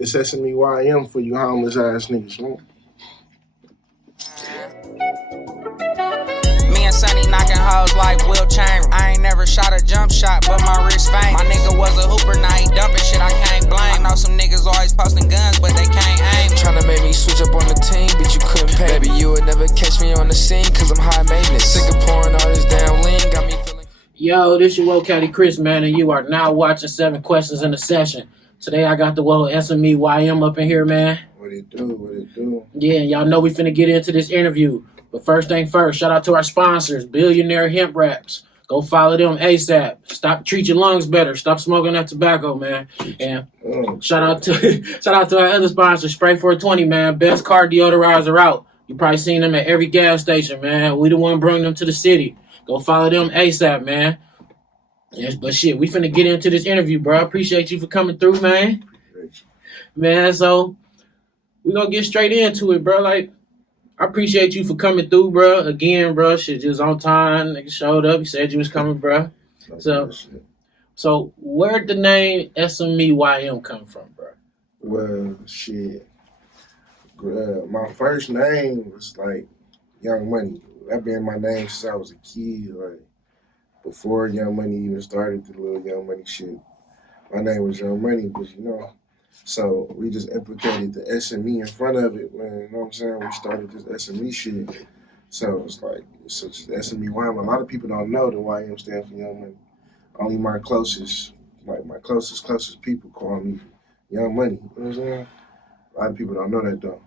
It's SME for you homeless ass niggas, man. Me and Sonny knocking hoes like Will Chamberlain. I ain't never shot a jump shot, but my wrist fame. My nigga was a hooper, now he dumping shit, I can't blame. I know some niggas always posting guns, but they can't aim. Tryna make me switch up on the team, but you couldn't pay. Baby, you would never catch me on the scene, cause I'm high maintenance. Sick of pouring all this damn lean, got me feeling. Yo, this your Woke Caddy Chris, man, and you are now watching 7 Questions in a Session. Today I got the Woke SME up in here, man. What it do? Yeah, y'all know we finna get into this interview. But first thing first, shout out to our sponsors, Billionaire Hemp Wraps. Go follow them ASAP. Stop, treat your lungs better. Stop smoking that tobacco, man. And shout out to our other sponsor, Spray 420, man. Best car deodorizer out. You probably seen them at every gas station, man. We the one bring them to the city. Go follow them ASAP, man. Yes, but shit, we finna get into this interview, bro. Appreciate you for coming through, man. Man, so we gonna get straight into it, bro. Like, I appreciate you for coming through, bro. Again, bro, shit just on time. Nigga showed up. You said you was coming, bro. So where'd the name SMEYM come from, bro? Well, shit. My first name was like Young Money. That been my name since I was a kid. Like before Young Money even started the little Young Money shit. My name was Young Money, but so we just implicated the SME in front of it, man. You know what I'm saying? We started this SME shit. So it's like, it's just SMEYM. A lot of people don't know the YM stand for Young Money. Only my closest people call me Young Money. You know what I'm saying? A lot of people don't know that though.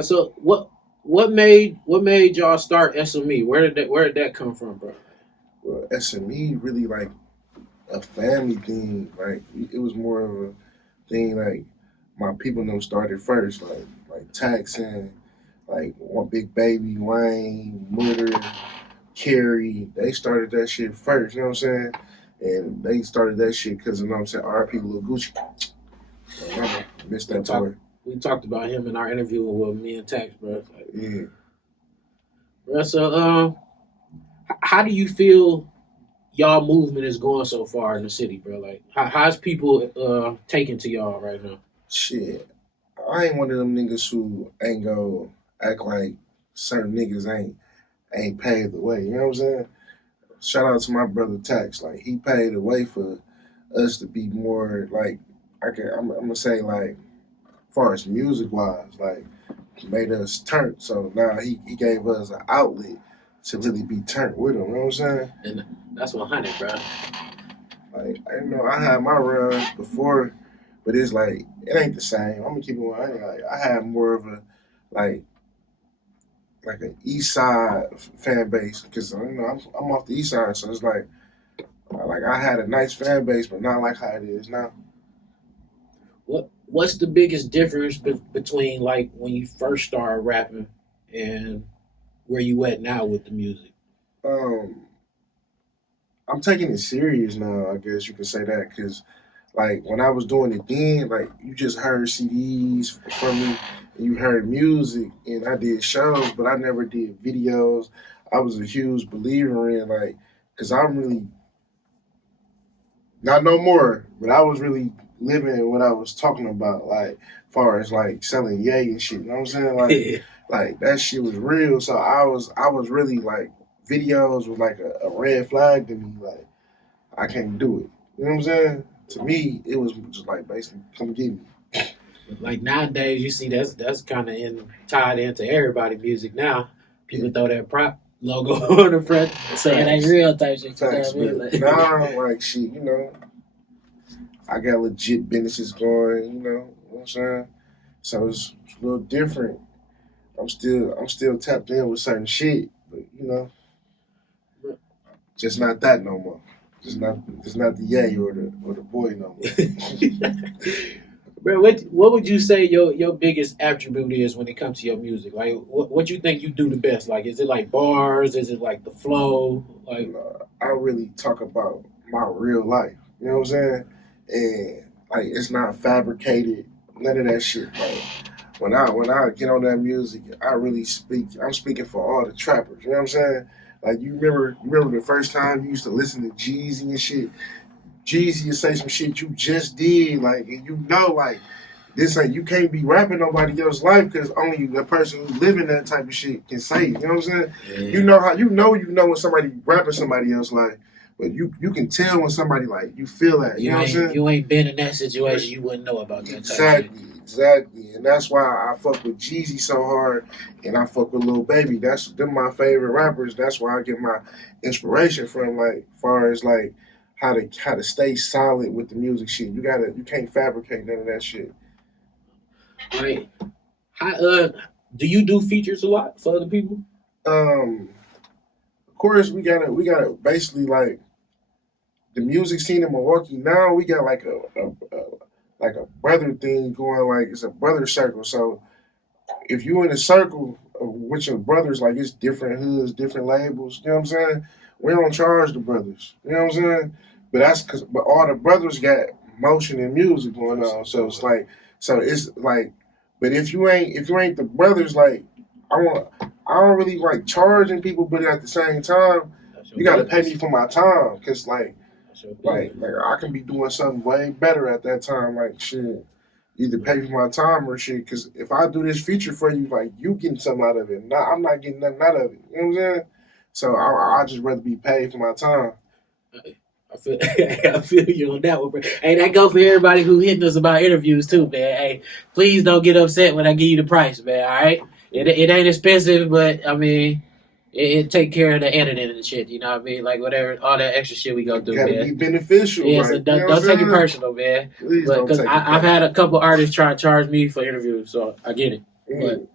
So what made y'all start SME? Where did that come from, bro? Well, SME really like a family thing. Like it was more of a thing like my people them started first, like Taxon, like One Big Baby, Wayne, Mutter, Carrie. They started that shit first, you know what I'm saying? And they started that shit because, you know what I'm saying, RP Lil Gucci. I missed that part. We talked about him in our interview with me and Tax, bro. Like, yeah. Bro, so how do you feel y'all movement is going so far in the city, bro? Like, how's people taking to y'all right now? Shit, I ain't one of them niggas who ain't go act like certain niggas ain't paved the way. You know what I'm saying? Shout out to my brother Tax. Like he paved the way for us to be more like I'm gonna say like, as far as music wise, like made us turn. So now he gave us an outlet to really be turned with him. You know what I'm saying? And that's 100, bro. Like I had my runs before, but it's like it ain't the same. I'm gonna keep it 100. Like I had more of a like an East Side fan base because I'm off the East Side, so it's like I had a nice fan base, but not like how it is now. What's the biggest difference between like when you first started rapping and where you at now with the music? I'm taking it serious now, I guess you could say that, because like when I was doing it then, like you just heard CDs from me and you heard music, and I did shows, but I never did videos. I was a huge believer in like, because I'm really, not no more, but I was really living what I was talking about, like far as like selling yay and shit, you know what I'm saying? Like, like that shit was real. So I was really like, videos was like a red flag to me. Like I can't do it. You know what I'm saying? To me, it was just like basically come get me. Like nowadays, you see that's kind of tied into everybody music now. People throw that prop logo on the front, saying they real type shit. Facts, but now like shit, I got legit businesses going. You know what I'm saying? So it's a little different. I'm still tapped in with certain shit, but just not that no more. Just not the yay or the boy no more. Bro, what would you say your biggest attribute is when it comes to your music? Like, what you think you do the best? Like, is it like bars? Is it like the flow? Like, I really talk about my real life. You know what I'm saying? And like, it's not fabricated. None of that shit. Like, when I get on that music, I really speak. I'm speaking for all the trappers. You know what I'm saying? Like, you remember the first time you used to listen to Jeezy and shit? Jeezy would say some shit you just did, like, and like, this ain't, you can't be rapping nobody else's life because only the person who's living that type of shit can say it. You know what I'm saying? Yeah. You know how you know when somebody rapping somebody else's life, but you can tell when somebody like you feel that. You know what I'm saying? You ain't been in that situation, you wouldn't know about that Exactly. And that's why I fuck with Jeezy so hard and I fuck with Lil Baby. Them my favorite rappers. That's where I get my inspiration from, like far as like how to stay solid with the music shit. You can't fabricate none of that shit. Right. Do you do features a lot for other people? Of course we gotta basically like the music scene in Milwaukee now, we got like a brother thing going, like it's a brother circle. So if you in a circle with your brothers, like it's different hoods, different labels, you know what I'm saying? We don't charge the brothers. You know what I'm saying? But all the brothers got motion and music going on. So it's like but if you ain't the brothers, like I don't really like charging people, but at the same time, you gotta pay me for my time. Cause like I can be doing something way better at that time. Like shit, either pay for my time or shit. Because if I do this feature for you, like you getting something out of it. I'm not getting nothing out of it. You know what I'm saying? So I just rather be paid for my time. I feel you on that one, bro. Hey, that goes for everybody who hitting us about interviews too, man. Hey, please don't get upset when I give you the price, man. All right, it ain't expensive, but I mean. It take care of the editing and shit, you know what I mean? Like whatever, all that extra shit we go do, man. Gotta be beneficial, yeah. right? So don't take it personal, man. Please but don't take it personal. I've had a couple artists try to charge me for interviews, so I get it. But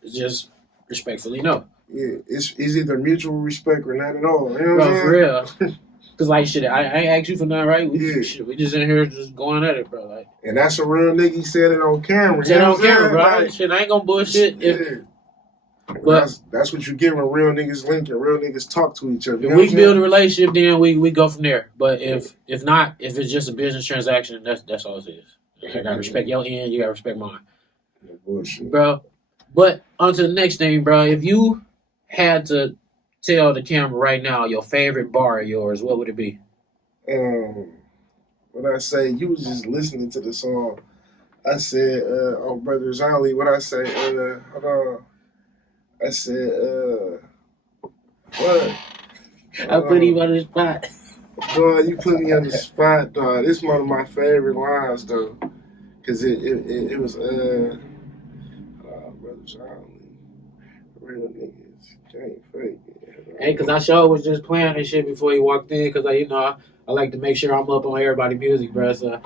it's just respectfully no. Yeah, it's either mutual respect or not at all. You know what I'm saying? For real. Cause like shit, I ain't asked you for nothing, right? We just in here just going at it, bro. Like, and that's a real nigga. He said it on camera. Said it on camera, bro. Like, shit, I ain't gonna bullshit. But that's what you get when real niggas link and real niggas talk to each other. If we build a relationship, then we go from there. But if not, if it's just a business transaction, that's all it is. I gotta respect your end, you gotta respect mine. No bullshit. Bro. But on to the next thing, bro. If you had to tell the camera right now your favorite bar of yours, what would it be? What I say, you was just listening to the song. I said, on Brothers Alley, what I say, hold on. I said, what? I put him on the spot. Dog, you put me on the spot, dog. This is one of my favorite lines, though. Because it was, Brothers Alley, real niggas, can't fake it. Hey, because I sure was just playing this shit before you walked in, because, I like to make sure I'm up on everybody's music, bro, so.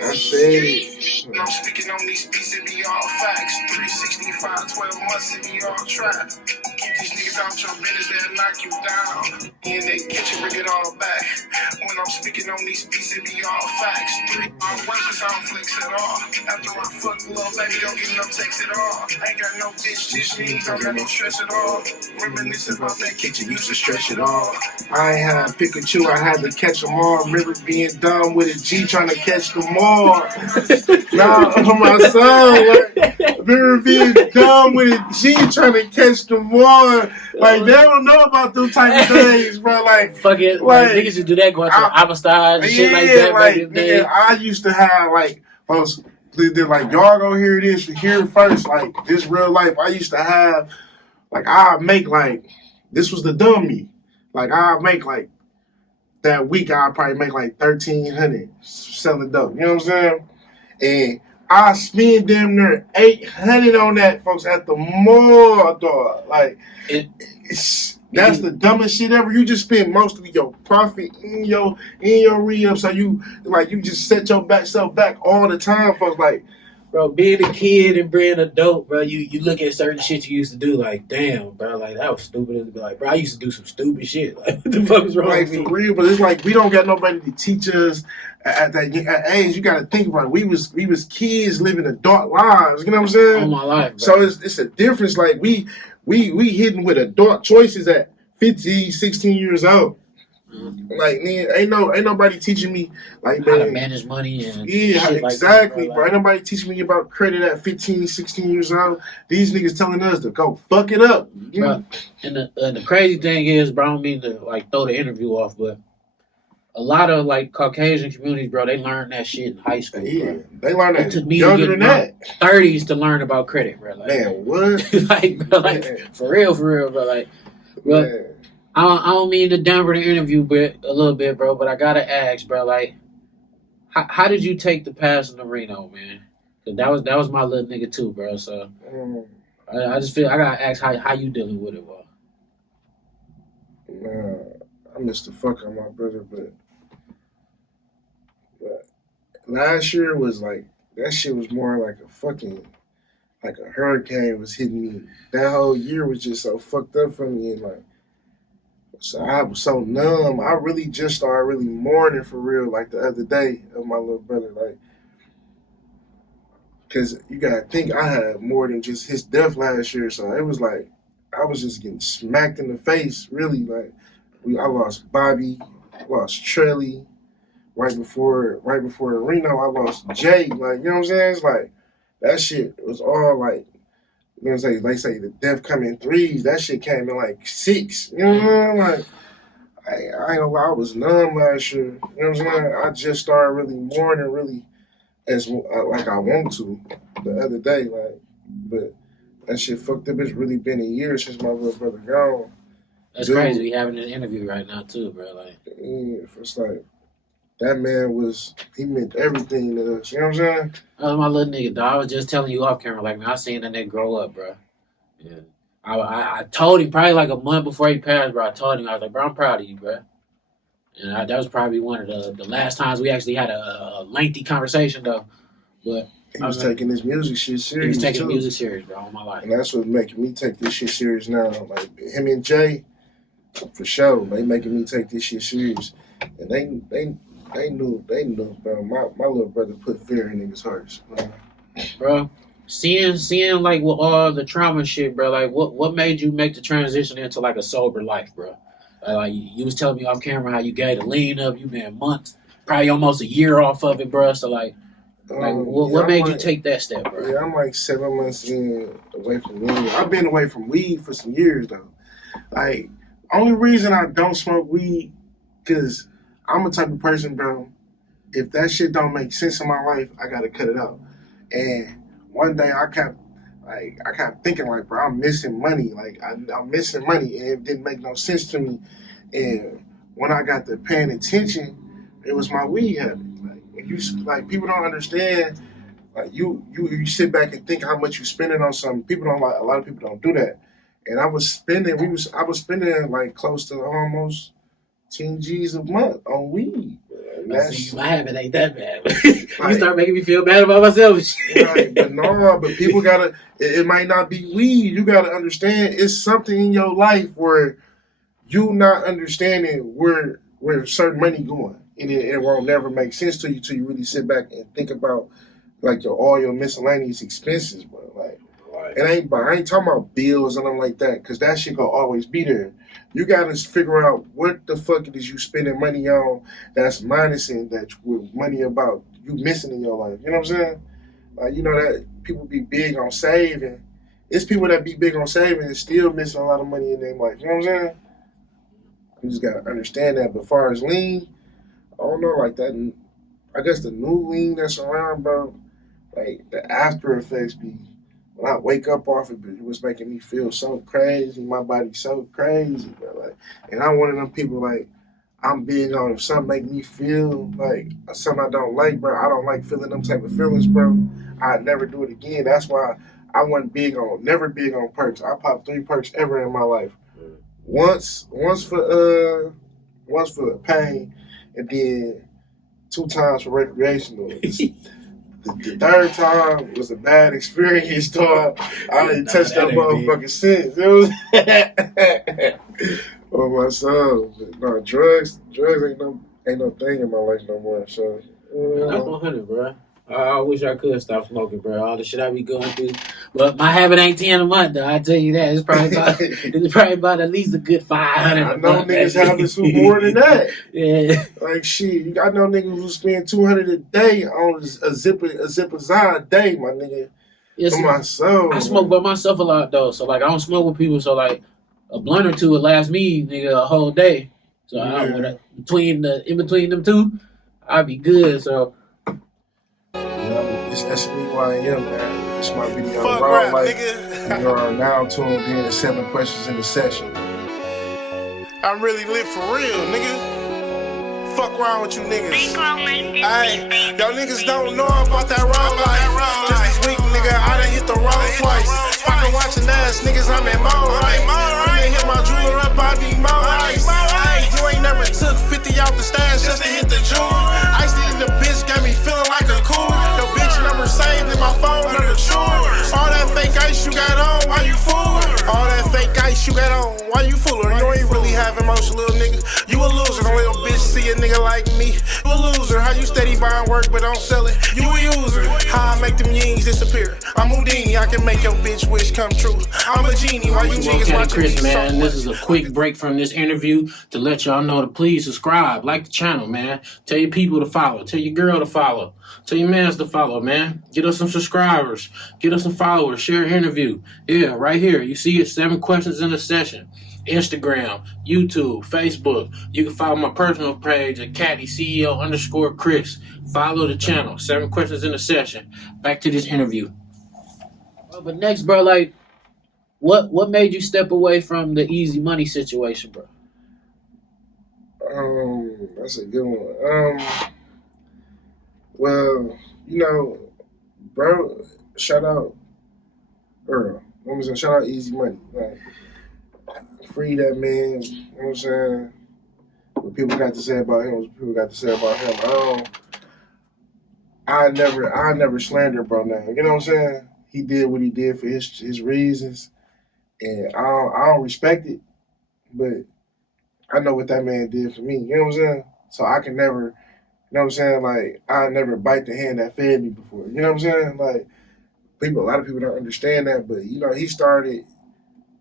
I said it. I'm speaking on these beats, it be all facts. 365, 12 months, it be all trap. Keep these niggas out your business, they'll knock you down. In that kitchen, bring it all back. When I'm speaking on these beats, it be all facts. 3 workers, I don't flex at all. After I fuck little baby, don't get no text at all. Ain't got no bitch, just me, don't got no stress at all. Reminisce about that kitchen, used to stretch it all. I ain't had Pikachu, I had to catch them all. Remember being dumb with a G trying to catch them all. Nah, my son, like, remember being dumb with a G trying to catch them all. Like, they don't know about those type of things, bro. Like, fuck it, like niggas should do that going to Amistad and shit like that. Like, I used to have, like, they're like, y'all go hear this, hear it first. Like, this real life, I used to have, like, I'd make, like, this was the dummy. Like, I'd make, like, that week, I'd probably make, like, $1,300 selling dope. You know what I'm saying? And I spend damn near $800 on that, folks, at the mall, dog. Like, that's the dumbest shit ever. You just spend most of your profit in your re-up, so you just set your self back all the time, folks. Like, bro, being a kid and being an adult, bro, you look at certain shit you used to do, like, damn, bro, like, that was stupid. Like, bro, I used to do some stupid shit. Like, what the fuck is wrong with me? For real, but it's like we don't got nobody to teach us at that age. You got to think about it. We was kids living adult lives. You know what I'm saying? All my life, bro. So it's a difference. Like we hitting with adult choices at 15, 16 years old. Mm-hmm. Like, man, ain't nobody teaching me like how to manage money and shit exactly, like that, bro. Ain't nobody teaching me about credit at 15, 16 years old. These niggas telling us to go fuck it up, you know? And the crazy thing is, bro, I don't mean to like throw the interview off, but a lot of like Caucasian communities, bro, they learn that shit in high school, Yeah, bro. they learn It that took me to younger get than my that. 30s to learn about credit, bro. Like, Man, what? like, bro, like Man, for real, bro. Like, but man. I don't mean to damper the interview, but a little bit, bro. But I gotta ask, bro, like, how did you take the pass in the Reno, man? 'Cause that was my little nigga too, bro. So Mm, I just feel I gotta ask how you dealing with it, bro. man, I missed the fuck out of my brother, but last year was like that shit was more like a fucking like a hurricane was hitting me. That whole year was just so fucked up for me, and like so I was so numb. I really just started really mourning for real, like the other day of my little brother, like because you gotta think I had more than just his death last year, so it was like I was just getting smacked in the face, really. Like I lost Bobby, I lost Trelly, right before Reno, I lost Jay. Like, you know what I'm saying? It's like that shit was all like, you know what I'm saying? They say the death come in threes. That shit came in like six. You know what I'm saying? Like, I ain't gonna lie, I was numb last year. You know what I'm saying? I just started really mourning, really as like I want to the other day. Like, but that shit fucked up. It's really been a year since my little brother gone. That's Dude, crazy. We having an interview right now too, bro. Like, yeah, it's like that man he meant everything to us. You know what I'm saying? that was my little nigga, dog. I was just telling you off camera, like, man, I seen that nigga grow up, bro. Yeah. I told him probably like a month before he passed, bro. I told him, I was like, bro, I'm proud of you, bro. And that was probably one of the last times we actually had a lengthy conversation, though. But He was taking his music shit he was serious taking too. music serious, bro, all my life. And that's what's making me take this shit serious now. Like him and Jay, for sure, they making me take this shit serious. And they knew, bro. My little brother put fear in niggas' hearts, man. Bro, seeing like with all the trauma shit, bro, like what made you make the transition into like a sober life, bro? Like you was telling me off camera how you gave the lean up, you been months, probably almost a year off of it, bro. So like what made you take that step, bro? Yeah, I'm like 7 months away from weed. I've been away from weed for some years though. Like, only reason I don't smoke weed, because I'm a type of person, bro. If that shit don't make sense in my life, I gotta cut it out. And one day I kept thinking like, bro, I'm missing money. Like I'm missing money, and it didn't make no sense to me. And when I got to paying attention, it was my weed habit. Like when you like, people don't understand. Like you sit back and think how much you spending on something. People don't like. A lot of people don't do that. And I was spending like close to almost 10 G's a month on weed. And that's My habit ain't that bad. like, You start making me feel bad about myself. right, but no, but people gotta. It might not be weed. You gotta understand. It's something in your life where you not understanding where certain money going, and it won't never make sense to you till you really sit back and think about like all your miscellaneous expenses, bro. Like I ain't talking about bills and nothing like that, because that shit gonna always be there. You gotta figure out what the fuck it is you spending money on that's minusing that with money about you missing in your life. You know what I'm saying? Like, you know that people be big on saving. It's people that be big on saving and still missing a lot of money in their life. You know what I'm saying? You just gotta understand that. But as far as lean, I don't know, like that. I guess the new lean that's around, bro, like the after effects be when I wake up off it, it was making me feel so crazy. My body so crazy, bro. Like, and I'm one of them people like I'm big on if something make me feel like something I don't like, bro. I don't like feeling them type of feelings, bro. I'd never do it again. That's why I wasn't never big on perks. I popped 3 perks ever in my life. Once for pain, and then 2 times for recreational. The third time was a bad experience, dog. I ain't touched that motherfucker since. It was on my soul. No, drugs ain't no thing in my life no more. So That's 100, bro. I wish I could stop smoking, bro. All the shit I be going through, but my habit ain't 10 a month, though. I tell you that. It's probably about at least a good 500. I know niggas habits who more than that. Yeah. Like shit, I know niggas who spend 200 a day on a zip of Zod a day, my nigga. Yes, For my soul. I smoke by myself a lot though, so like I don't smoke with people. So like a blunt or two would last me, nigga, a whole day. So in between them two, I'd be good. So It's SME man. It's my video Fuck Raw rap, Life. nigga. You are now tuned in to 7 questions in the session. I'm really lit for real, nigga. Fuck around with you niggas. Ayy, y'all niggas don't know about that raw life. Just this week, nigga, I done hit the road twice. Fucking watching ass niggas, I'm in mode right. When they hit my jeweler up, I be mode ice. Ayy, you ain't never took 50 out the stash just to hit the jewel. Ice in the bitch got me feeling like a cool. Your bitch number saved in my phone under the chore. All that fake ice you got on, why you fool? All that fake ice you got on, why you fooling? You ain't really have emotion, little nigga. You a loser, don't let a bitch see a nigga like me. You a loser, how you steady buying work but don't sell it? You a user, how I make them yings disappear. I'm Houdini, I can make your bitch wish come true. I'm a genie, why you niggas watching Chris, me man, so this is a quick break from this interview to let y'all know to please subscribe, like the channel, man. Tell your people to follow, tell your girl to follow, tell your mans to follow, man. Get us some subscribers, get us some followers, share an interview. Yeah, right here. You see it, 7 questions in a session. Instagram, YouTube, Facebook. You can follow my personal page at Caddy CEO_Chris. Follow the channel. 7 questions in a session. Back to this interview. But next, bro, like, what made you step away from the easy money situation, bro? That's a good one. Well, bro, shout out Earl. I'm saying, shout out Easy Money. Like, free that man. You know what I'm saying? What people got to say about him, what people got to say about him. I never slander bro now. You know what I'm saying? He did what he did for his reasons, and I don't respect it, but I know what that man did for me. You know what I'm saying? So I can never, you know what I'm saying? Like, I never bite the hand that fed me before. You know what I'm saying? Like, a lot of people don't understand that, but he started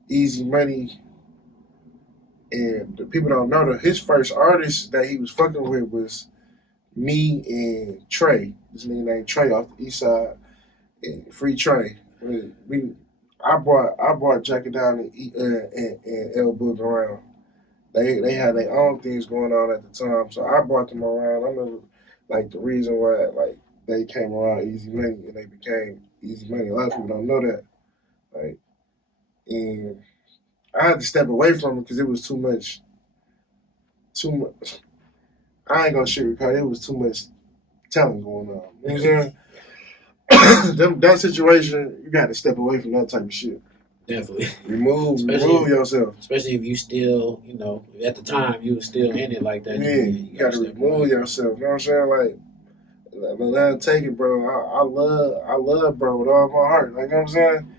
Easy Money, and the people don't know that his first artist that he was fucking with was me and Trey. This nigga named Trey off the east side, and Free Trey. I brought Jackie down and L Book around. They had their own things going on at the time, so I brought them around. I remember like the reason why like they came around Easy Money and they became Easy Money. A lot of people don't know that. Like, and I had to step away from it because it was too much. I ain't gonna sugarcoat it. It was too much telling going on. You know what I'm saying? That situation, you got to step away from that type of shit. Definitely. Remove yourself. Especially if you still, at the time you were still in it like that. Yeah, you got to remove yourself. You know what I'm saying? Like, let her take it, bro. I love bro with all my heart. Like, you know what I'm saying?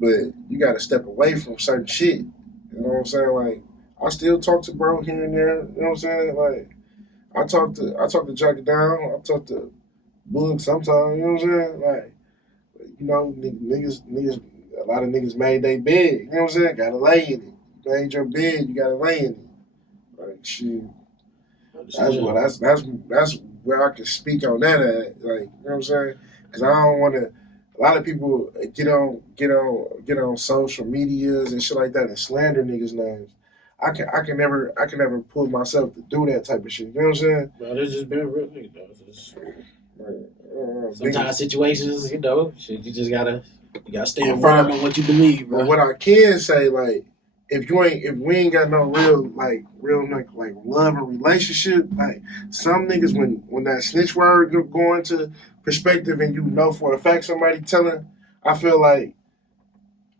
But you got to step away from certain shit. You know what I'm saying? Like, I still talk to bro here and there. You know what I'm saying? Like, I talk to Jackie Down. I talk to Boog sometimes. You know what I'm saying? Like, niggas, a lot of niggas made their bed. You know what I'm saying? Gotta lay in it. You made your bed, you gotta lay in it. Like, shit. That's where I can speak on that at. Like, you know what I'm saying? Because I don't want to. A lot of people get on social medias and shit like that and slander niggas' names. I can never pull myself to do that type of shit. You know what I'm saying? Bro, there's just been real sometimes situations, you just gotta stand firm on what you believe, bro. But what I can say, like, if we ain't got no real love and relationship, like some niggas when that snitch word go into perspective and for a fact somebody telling, I feel like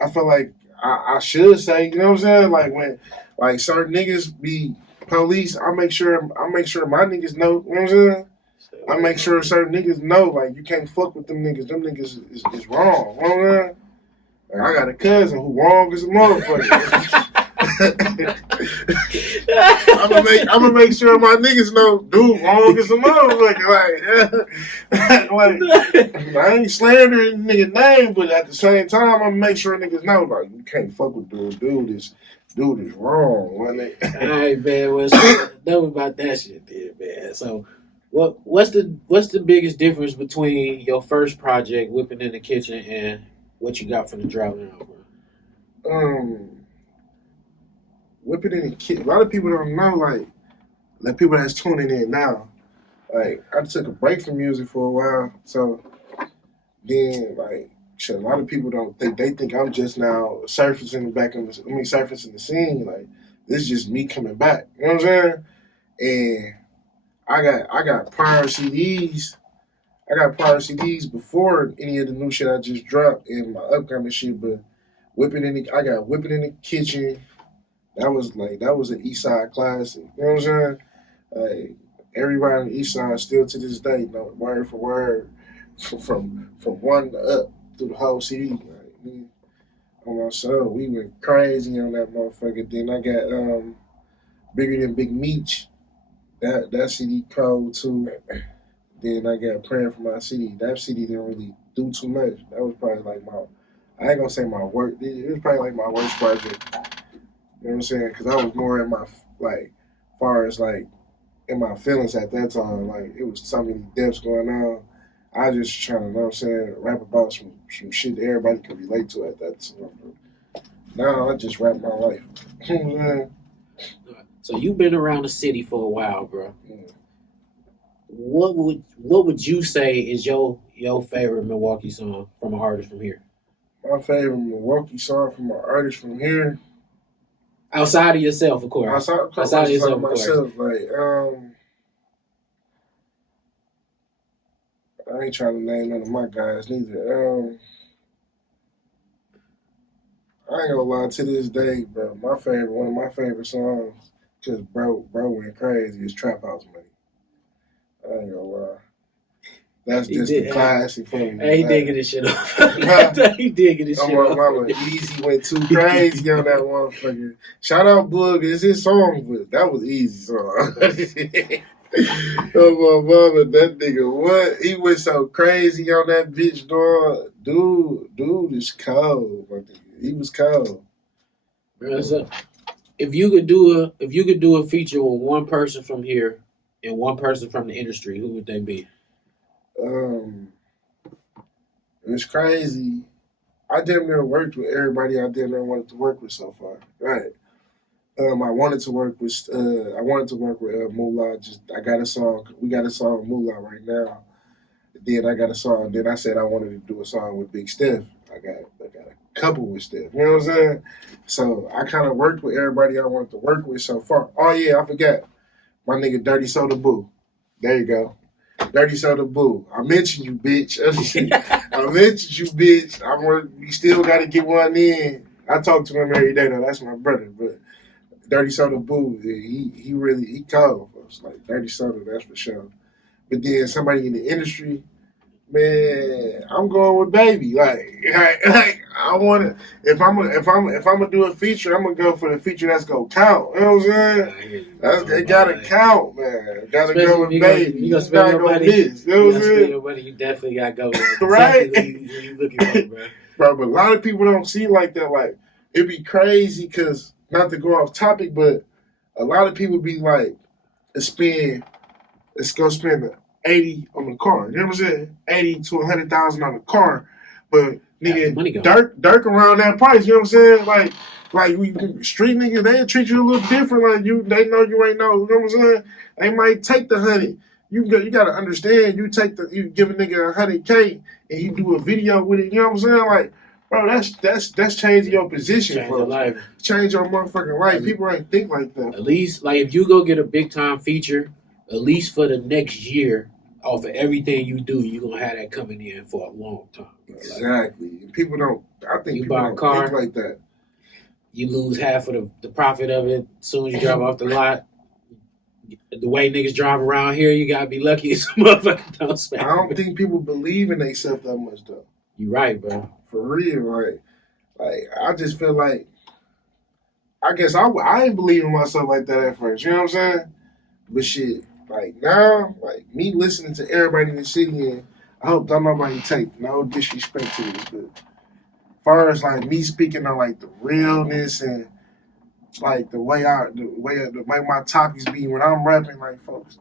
I should say, you know what I'm saying? Like when like certain niggas be police, I make sure my niggas know, you know what I'm saying? I make sure certain niggas know, like, you can't fuck with them niggas. Them niggas is wrong. You know what I'm saying? Like, I got a cousin who wrong as a motherfucker. I'm gonna make sure my niggas know dude wrong as a motherfucker. Like, I ain't slandering nigga name, but at the same time, I'm gonna make sure niggas know, like, you can't fuck with dude. Dude is wrong. All right, man. Well, enough about that shit, then, man. So, what's the biggest difference between your first project, Whipping in the Kitchen, and what you got from the drought now, bro? Whipping in the Kitchen. A lot of people don't know, like, the people that's tuning in now. Like I took a break from music for a while, so then like shit, a lot of people don't think they think I'm just now surfacing surfacing the scene. Like this is just me coming back. You know what I'm saying? And I got prior CDs. I got prior CDs before any of the new shit I just dropped and my upcoming shit, but I got whipping in the kitchen. That was an East Side classic. You know what I'm saying? Like everybody on the East Side still to this day, know word for word, from one to up through the whole CD. Like me, on my soul, we went crazy on that motherfucker. Then I got Bigger Than Big Meech. That CD cold too. Then I got Praying for My City. That CD didn't really do too much. That was probably like I ain't gonna say my work. It was probably like my worst project. You know what I'm saying? Because I was more in my, like, far as like, in my feelings at that time. Like, it was so many depths going on. I just trying to, you know what I'm saying, rap about some shit that everybody can relate to at that time. Now I just rap my life. You know what I'm saying? So you've been around the city for a while, bro. Yeah. What would you say is your favorite Milwaukee song from an artist from here? My favorite Milwaukee song from an artist from here. Outside of yourself, of course. Outside of yourself, of myself, like I ain't trying to name none of my guys neither. I ain't gonna lie, to this day, bro. One of my favorite songs, cause bro went crazy, is Trap House Money. I ain't gonna lie. That's just a classic for me. Hey, he did get his shit off. He did get his shit off. Mama, Easy went too crazy on that motherfucker. Shout out Boog, it's his song, but that was Easy song. Oh my mama, that nigga, what? He went so crazy on that bitch, dog. Dude is cold, my nigga. He was cold. Bro, so if you could do a feature with one person from here and one person from the industry, who would they be? It's crazy. I damn near worked with everybody I damn near wanted to work with so far. Right. I wanted to work with Moolah. I got a song. We got a song with Moolah right now. Then I got a song. Then I said I wanted to do a song with Big Steph. I got a couple with Steph. You know what I'm saying? So I kind of worked with everybody I wanted to work with so far. Oh yeah, I forgot. My nigga Dirty Soda Boo. There you go. Dirty Soda Boo. I mentioned you, bitch. I mentioned you, bitch. We still got to get one in. I talk to him every day, though. That's my brother. But Dirty Soda Boo, he cold. It's like Dirty Soda, that's for sure. But then somebody in the industry, man, I'm going with Baby. Like I want to. If I'm gonna do a feature, I'm gonna go for the feature that's gonna count. You know what I'm saying? It gotta count, man. Gotta go with Baby. You gonna spend your money? You know what I'm saying? You definitely gotta go with right. Exactly who you looking for, bro. Bro, but a lot of people don't see it like that. Like it'd be crazy because not to go off topic, but a lot of people be like, let's go spend 80 on the car. You know what I'm saying? 80 to 100,000 on the car, but nigga, Dirk around that price. You know what I'm saying? Like we street niggas, they treat you a little different. Like they know you ain't know. You know what I'm saying? They might take the 100. You gotta understand. You give a nigga 100K and you do a video with it. You know what I'm saying? Like, bro, that's changing your position. Change your life. Change your motherfucking life. People ain't think like that. At least, like, if you go get a big time feature, at least for the next year, off of everything you do, you're gonna have that coming in for a long time. Bro. Exactly. Like, people don't. I think you people buy a don't car, think like that. You lose half of the profit of it as soon as you drive off the lot. The way niggas drive around here, you gotta be lucky as motherfucker don't spend. I don't think people believe in themselves that much though. You right, bro. For real, like I just feel like I guess I ain't believe in myself like that at first. You know what I'm saying? But shit, like now, like me listening to everybody in the city, and I hope don't nobody take no disrespect to this, but as far as like me speaking on like the realness and like the way my topics be when I'm rapping, like folks,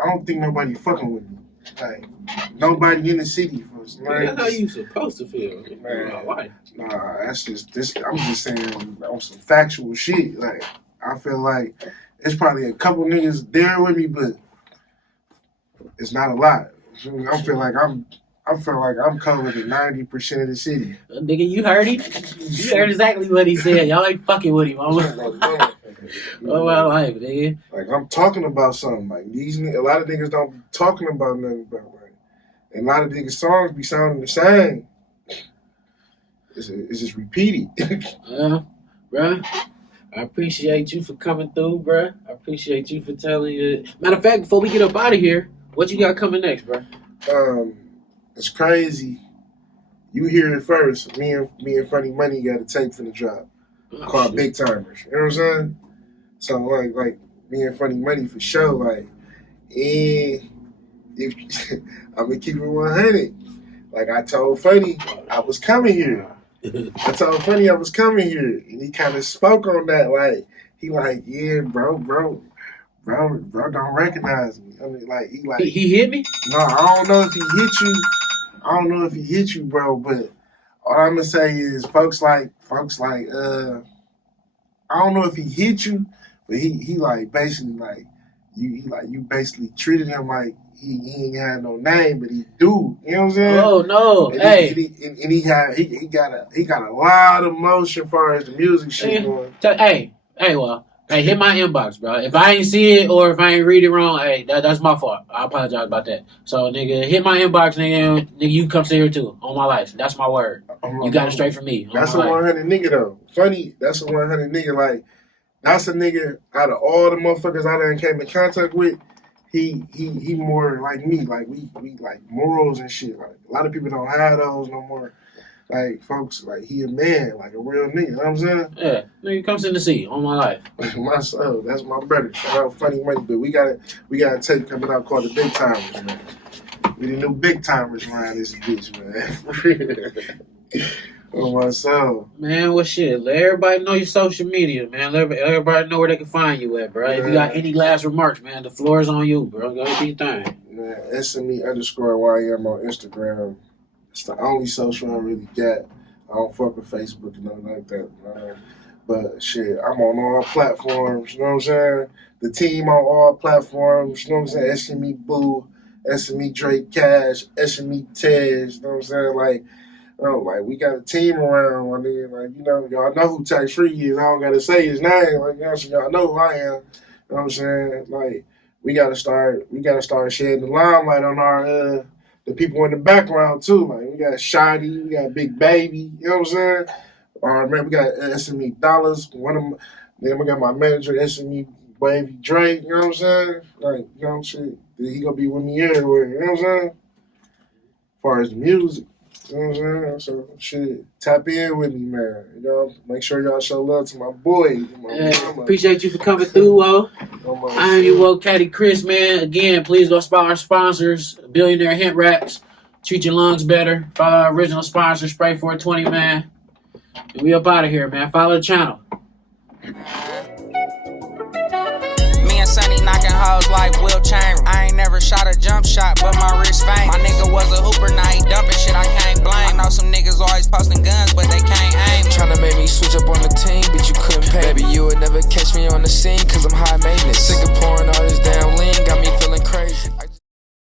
I don't think nobody fucking with me. Like nobody in the city, folks. Like, that's how you supposed to feel. Man, life. Nah, that's just this. I'm just saying on some factual shit. Like I feel like it's probably a couple niggas there with me, but it's not a lot. I feel like I'm covered in 90% of the city. Nigga, you heard him. You heard exactly what he said. Y'all ain't fucking with him. Oh my life, nigga. Like I'm talking about something. Like a lot of niggas don't be talking about nothing about like, and a lot of niggas songs be sounding the same. It's just repeated. Yeah, bruh. I appreciate you for coming through, bruh. I appreciate you for telling you. Matter of fact, before we get up out of here, what you got coming next, bruh? It's crazy. You hear it first. Me and Funny Money got a tape for the drop called Big Timers. You know what I'm saying? So like me and Funny Money for sure. Like, if I'm gonna keep it 100. Like I told Funny, I was coming here. I told Funny I was coming here, and he kind of spoke on that. Like he like, yeah, bro, don't recognize me. I mean, like he hit me. No, I don't know if he hit you, bro. But all I'm gonna say is, folks like, I don't know if he hit you, but he like basically like you basically treated him like he ain't had no name, but he do. You know what I'm saying? Oh no, and hey. He got a lot of motion as far as the music shit going. Hey, hit my inbox, bro. If I ain't see it or if I ain't read it wrong, hey, that's my fault. I apologize about that. So, nigga, hit my inbox, nigga. You can come sit here too. On my life. That's my word. You got it straight from me. That's a 100 nigga, though. Funny, that's a 100 nigga. Like, that's a nigga out of all the motherfuckers I done came in contact with, he more like me. Like, we like morals and shit. Like, a lot of people don't have those no more. Like, folks, like, he a man, like a real nigga, you know what I'm saying? Yeah, nigga comes in to see on my life. My soul, that's my brother. Shout out Funny Money, but we got a tape coming out called the Big Timers, man. We the new Big Timers around this bitch, man. Oh, my soul. Man, what shit? Let everybody know your social media, man. Let everybody know where they can find you at, bro. If you got any last remarks, man, the floor is on you, bro. Go do your thing. Man, SME_YM on Instagram. It's the only social I really got. I don't fuck with Facebook and nothing like that, man. But shit, I'm on all platforms, you know what I'm saying? The team on all platforms, you know what I'm saying? SME Boo, SME Drake Cash, SME Tez, you know what I'm saying? Like, like we got a team around, my nigga. Like, you know, y'all know who Tax Free is. I don't gotta say his name. Like, you know, so y'all know who I am. You know what I'm saying? Like, we gotta start shedding the limelight on our the people in the background too. Like, we got Shotty, we got Big Baby, you know what I'm saying? Man, we got SME Dollars. Then we got my manager, SME Wavy Drake, you know what I'm saying? Like, you know, shit, he gonna be with me everywhere, you know what I'm saying? As far as the music, you know what I'm saying? So, shit, tap in with me, man. You know, make sure y'all show love to my boy. Appreciate you for coming through, Wo. I am your Wo Caddy Chris, man. Again, please go spot our sponsors, Billionaire Hemp Wraps, Treat Your Lungs Better. Follow our original sponsor, Spray 420, man. And we up out of here, man. Follow the channel. Sonny knocking hoes like Will Chamberlain. I ain't never shot a jump shot, but my wrist fame. My nigga was a hooper, now he dumping shit, I can't blame. I know